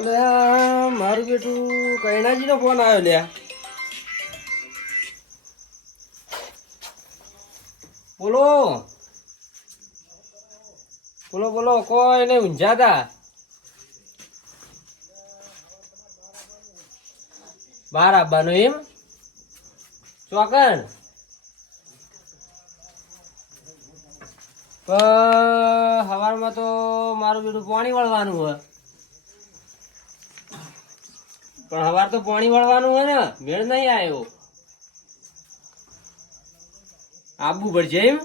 અલે મારું બેટું કૈનાજી નો ફોન આવ્યો લ્યા. બોલો બોલો બોલો, કોઈ નહીં ઊંઝાતા બહાર આવવાનું એમ ચોકન સવારમાં તો મારું બેટું પાણી વળવાનું હોય, પણ સવાર તો પાણી વળવાનું હોય ને મેળ નહીં આવ્યો. આવવું પડશે એમ.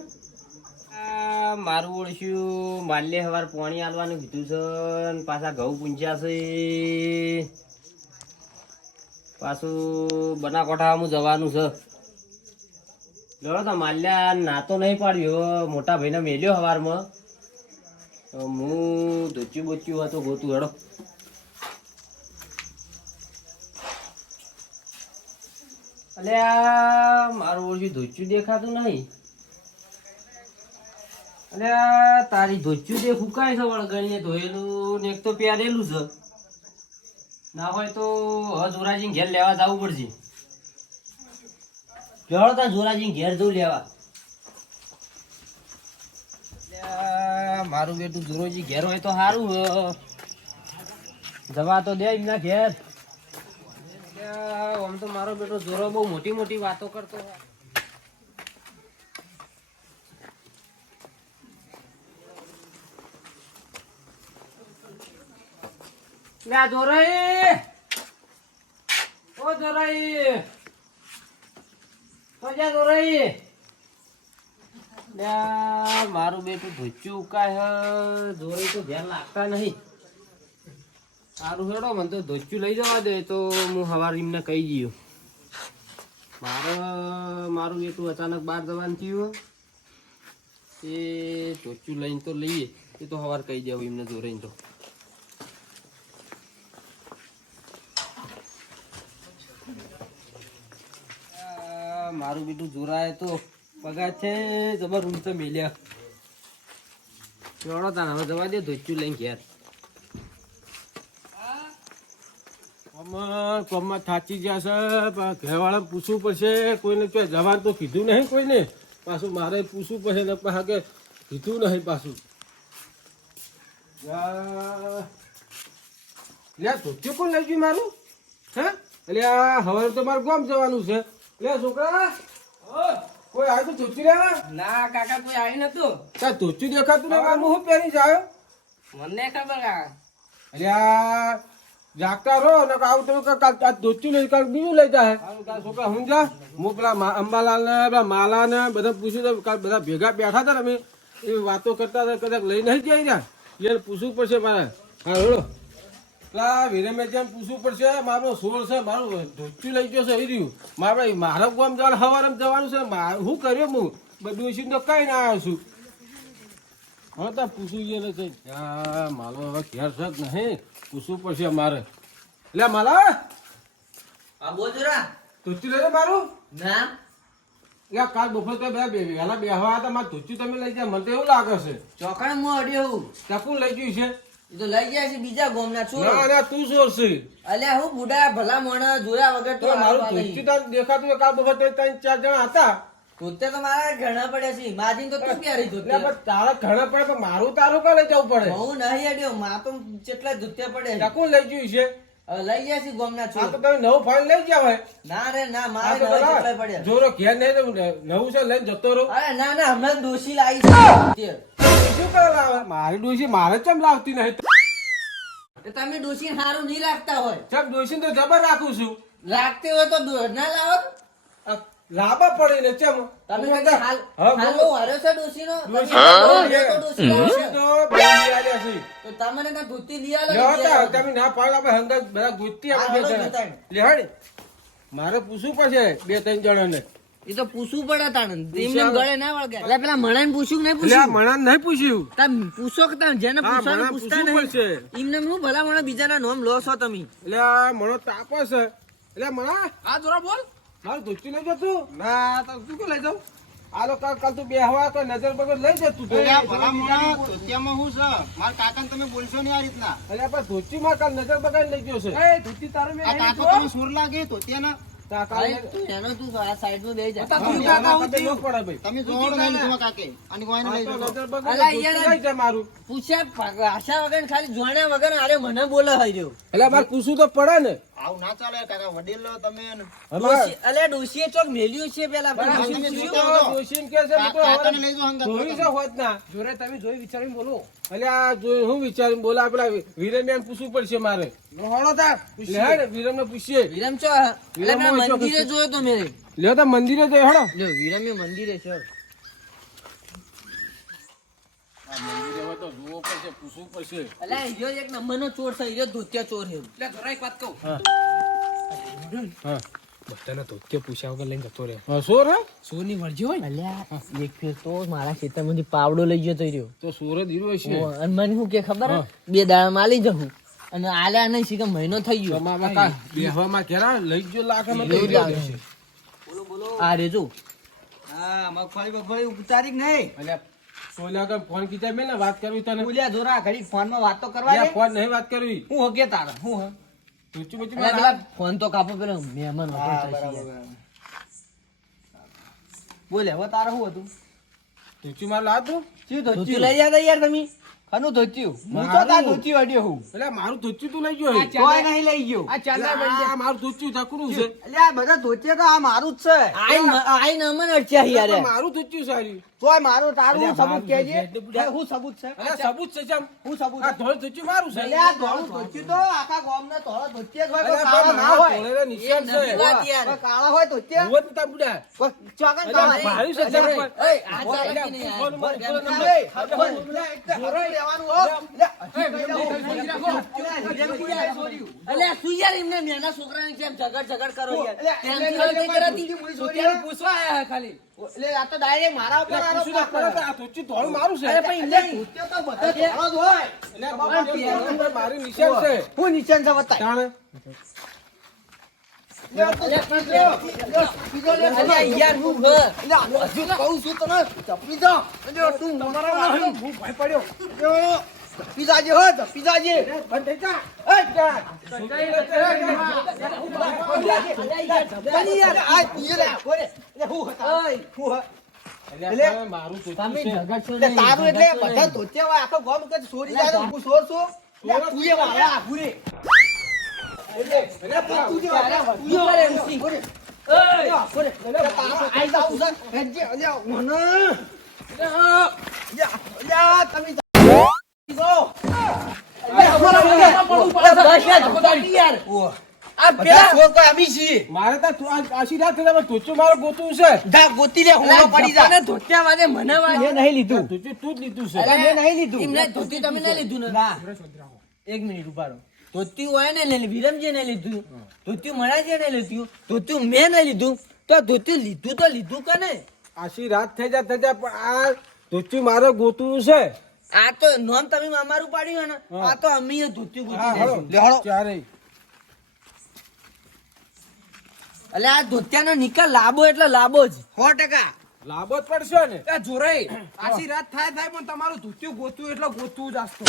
મારું ઓળખ્યું માલ્ય સવાર પાણી આલવાનું કીધું છે ને પાછા ઘઉં પૂંચ્યા છે, પાછું બનાસકાંઠામાં જવાનું છે. જોડો તો માલ્યા નાતો નહીં પાડ્યો, મોટા ભાઈને મેલ્યો સવારમાં. તો હું ધોચ્યું બોચ્યું હતું ગોતું હેડો. અલ્યા મારું ઓળખ્યું ધોચ્યું દેખાતું નહીં. અલ્યા તારી ધોચ્યું તે ફૂકાય છે વળગણીએ ધોયેલું ને એક તો પહેરેલું છે. ના હોય તો હવે જોરાજી ઘેર લેવા જવું પડશે. જોડો તા જોરાજી ઘેર જવું લેવા. મારું બેટું જોરોજી ઘેર હોય તો સારું, જવા તો દે એમના ઘેર. આમ તો મારો બેટો જોરો બહુ મોટી મોટી વાતો કરતો હોય. લે જોરાઈ, ઓ જોરાઈ, તો જા જોરાઈ. લે મારું બેટું ધોચ્યું ઉકાય જોરાઈ તો ધ્યાન લાગતા નહીં. સારું હેડો, મને તો ધોચ્યું લઈ જવા દે તો હું સવારે એમને કહી ગયો. મારું બેટું અચાનક બહાર જવાનું થયું એ ધોચ્યું લઈને તો લઈએ, એ તો સવારે કહી દેવું એમને જોરાઈને. તો મારું બેટું જોરાય તો પગાર છે જબર રૂમ તો મેલ્યા. જોડો તાને હવે જવા દે ધોચ્યું લઈને ઘેર. પગમાં થાચી ગયા છે, ઘરવાળા પૂછવું પડશે. કોઈને કે જવાનું તો કીધું નહીં કોઈને, પાછું મારે પૂછવું પડશે ને પાછા કે કીધું નહીં પાછું. લે ધોત્યું કોણ લઈ ગયું મારું? હે એટલે હવે તો મારે ગામ જવાનું છે. લે છોકરા કોઈ આવ્યું તો ધોતી રે? ના કાકા કોઈ આવી નતું. ત્યાં ધોતી દેખાતું ને હું શું પહેરી જાય? મને ખબર કાકા. એટલે જાગતા રહો ને આવું તમે ધોતી લઈ કાલ બીજું લઈ જાય. છોકરા હું જા હું પેલા અંબાલાલ ને પેલા માલા ને બધા પૂછ્યું તો બધા ભેગા બેઠા હતા ને અમે એ વાતો કરતા હતા, કદાચ લઈ નહીં જાય યાર પૂછવું પડશે મારે. હા હેડો પેલા વિરેમે જેમ પૂછવું પડશે. મારો સોળ છે, મારું ધોતી લઈ ગયો છે એ રહ્યું. મારા ગામ જવાનું સવારે જવાનું છે. શું કર્યો હું બધું છે તો કઈ ના આવ્યો છું. હવે તો પૂછવું ગયેલો છે. મારો હવે ઘેર છે જ નહીં, પૂછવું પડશે મારે. એટલે માલા ધોતી લઈ મારું ના યા કાલ બપોર તો વહેલા બેહવા હતા. મારે ધોતી તમે લઈ જાય મને તો એવું લાગે છે. ચોકણ હું અડ્યો. ચકું લઈ ગયું છે? એ તો લઈ ગયા છે બીજા ગોમના છો. ના તું ચોર છે. અલ્યા હું બુડા ભલા મોણા જોયા વગર તો મારું ધોતી તો દેખાતું કાલ બપોર તો 3-4 જણા હતા. ધોતે તો મારા ઘણા પડ્યા છે. માજીન તો તું ક્યારે ધોતે? તારા ઘણા પડે પણ મારું તારું કા લઈ જવું પડે? હું નહીં અડ્યો. માં તો કેટલા ધોતે પડે. ચકું લઈ ગયું છે? લઈ ગયા છે ગોમના છો. તો તમે નવું ફાઇલ લઈ જાવ. ના રે ના મારે કેટલા પડ્યા. જોરો ઘેર નહીં નવું છે લઈને જતો રહો. અરે ના ના હમણાં ડોશી લાવી છે. શું કરે લાવે? મારી ડોશી મારે ચમ લાવતી નહીં. તમે ડોશી સારું નહીં રાખતા હોય. ચમ ડોશી તો જબર રાખું છું. રાખતે હોય તો ના લાવો. લાંબા પડે ને ચમ તમે હાલો હાર્યો છે ડોશીનો. ડોશી તો બહુ નિરાળ્યા છે. તો તમને ના ધોતી લઈ આલો. લેવતા તમે ના પાડ આપણે હંગા બધા ગોતી આપણે બે જણા લે હડ. મારે પૂછવું પડશે 2-3 જણાને. એ તો પૂછવું પડે તાણ. એમને ગળે ના વળગે. એટલે પેલા મણાને પૂછ્યું કે નહીં લે પૂછ્યું? મણાને નહીં પૂછ્યું. તમે પૂછો કે તમે જેને પૂછવાનું પૂછતા પૂછવું નહીં. પડશે. એમને હું ભલા મણા બીજાના નામ લો છો તમે. એટલે મણો તાપે છે. એટલે મણા હા જોરા બોલ. મારું ધોતી લઈ જતું? ના તો તું કે લઈ જાઉં? આ લોકો કાલ તું બેહવા તો નજર બગર લઈ જતું તો અલ્યા ભલા મોણા ધોતિયામાં હું છે મારા કાકાને તમે બોલશો નહીં આ રીતના એટલે પણ ધોતીમાં કાલ નજર બગાડ લઈ ગયો છે આ કાકો તમે સુર લાગે ધોતિયાના તા કાલ તમે જોડો નહીં લીધું કાકે અને કોઈને લઈ જજો નજર બગાડ લઈ જાય મારું એટલે મારે પૂછવું તો પડે ને આવું ના ચાલે કાકા વડીલ તમે દોશીને કે છે કાકાને લઈ જાઓ હંગાત. જોયું છે હોત ના એટલે આ જોયું હું વિચારીને બોલા પેલા વિરમ્યાને પૂછવું પડશે મારે વિરમ ને પૂછીએ મંદિરે જોયો તો મેરે લ્યો તો મંદિરે જઈ હડો લ્યો વિરમે મંદિરે છે મંદિરે હોય તો જોવો પડશે પૂછવું પડશે અલા ઈયો એક નંબરનો ચોર છે ઈયો ધોતિયા ચોર છે હા બધાને ધોતિયા પૂછ્યા વગર લઈને જતો રહે. હા સોર હે સોની મરજી હોય ને અલ્યા એક ફેર તો મારા ખેતરમાંથી પાવડો લઈ ગયો તો રહ્યો તો સોર જ હીરો છે અને મને શું કે ખબર હે? 2 દાડામાં આલી જવું અને આલ્યા નહીં શીખે મહિનો થઈ ગયો તમારા કા બેહવામાં કેરા લઈ ગયો લાખ માં લઈ ગયો. આ રે જો હા મગફળી બગફળી ઉતારી કે નહીં અલ્યા સોલા કે ફોન કીધા મેં ને વાત કરવી તને બોલ્યા જોરા ઘડી ફોનમાં વાતો કરવા અલ્યા દે ફોન નહીં વાત કરવી હું હગે તારા હું હ તુચી બચી અલ્યા પેલા ફોન તો કાપો પેલો મહેમાન હતો પછી. બોલે હવે તારે શું હતું તુચી માર લા તું શું ધોતિયું લઈ આવ્યા યાર તમે ખનું ધોત્યું હું તો મારું. તાર ધોત્યું અડ્યો હું એટલે મારું તુચી તું લઈ ગયો હે. કોઈ નહીં લઈ ગયો આ મારું તુચી ધકરું છે એટલે આ બધા ધોતિયા તો આ મારું જ છે આઈ નમન અડચ્યા યાર તો મારું તુચી સારી તોય મારું તારું અલ્યા, સબૂત મારું કહેજે ધોતિયું હા, હું સબૂત છે અલ્યા સબૂત છે ચમ હું સબૂત આ ધોળ તુચી મારું છે એટલે આ ધોળું ધોતિયું તો આખા ગામના ધોળા ધોતિયા જ હોય કોઈ અલ્યા કાળા પણ ના મારા હોય ધોળેરા નિશાન છે નવી વાત યાર. કોઈ કાળા હોય ધોતિયા ભૂવત તા બુડા કોઈ ચોકન અલ્યા, કાળા ભાઈ છે અલ્યા, ચમ પણ. ઓય આ ચાલે અલ્યા, કે નહીં યાર? ફોન માર, ફોન માર. અલ્યા, એ, બોલ, અલ્યા, એક તો હરખું રહેવાનું હો. અલ્યા શું યાર એમને નાના છોકરાની જેમ ઝગડ કરો યાર અલ્યા, તેમથી એટલે વાત નહીં કરાતી. મોટી ધોતિયાનું પૂછવા આયા હે ખાલી એટલે આ તો ડાયરેક્ટ મારા ઉપર અલ્યા, આરોપ પૂછ્યું તો નાખે. ખરો કે આ તુચી ધોળ મારું છે અરે પણ એમને ધોતિયા તો બધા ધોળા જ હોય અલ્યા, બાબા, ધોળ પર મારી નિશાન છે હું નિશાન છે બતાય તાણે અલ્યા યાર હું ઘર હજુ કહું છું તને ચપી જા અલ્યા, તું તમારા વાળો હું ભય પડ્યો અલ્યા, ચપી જાજે હો ચપી જાજે બંધ થઈ જા એ જા યાર આ તીર લે કોરે એટલે હું હતા હું હતા અલ્યા, તારે મારું તુચી તમે છે ઝગડશો એટલે નહીં, તારું એટલે ઝગડશો બધા નહીં. ધોતિયા હોય આખો ગામ કે સોરી જાય હું સોર છું એટલે તું એ મારા આઘુરે એટલે તું જે વાળા તું શું કરે MC? કોરે ઓય! કોરે તારા આઈ જાવ છે હેજે અલ્યા મને અલ્યા તમે જાઓ બસ યાર, ધોતી યાર. આ બધા પેલા સોર કોઈ આમી છીએ મારે તો તું આશીર્વાદ થયા તુચી મારું ગોતું છે જા ગોતી લે હું પડી જા જપાને ધોતિયા વાગે મને વાગે. નહીં લીધું તુચી તું જ લીધું છે અલ્યા મેં નહીં લીધું એમને ધોતી તમે નહીં લીધું ને? ના એક મિનિટ ઉભારો. ધોતી હોય ને નહીં વિરમજી નહીં લીધું, ધોતી મણાજી નહીં લીધું, ધોતી મેં નહીં લીધું, તો ધોતી લીધું તો લીધું કે નહીં? આશીર્વાદ થઈ જાય પણ આ તુચી મારે ગોતું છે આ તો નોમ તમે અમારું પાડ્યું હે ને, આ તો અમે ધોતી હા ગોતી હળો દઈશું. હળો. ચારે એટલે આ ધોતિયાનો નિકાલ લાંબો એટલે લાંબો જ. 100% લાભો જ પડશે ને જોરાઈ આશી રાત થાય પણ તમારું ધોતિયું ગોતું એટલે ગોતું જ আসતો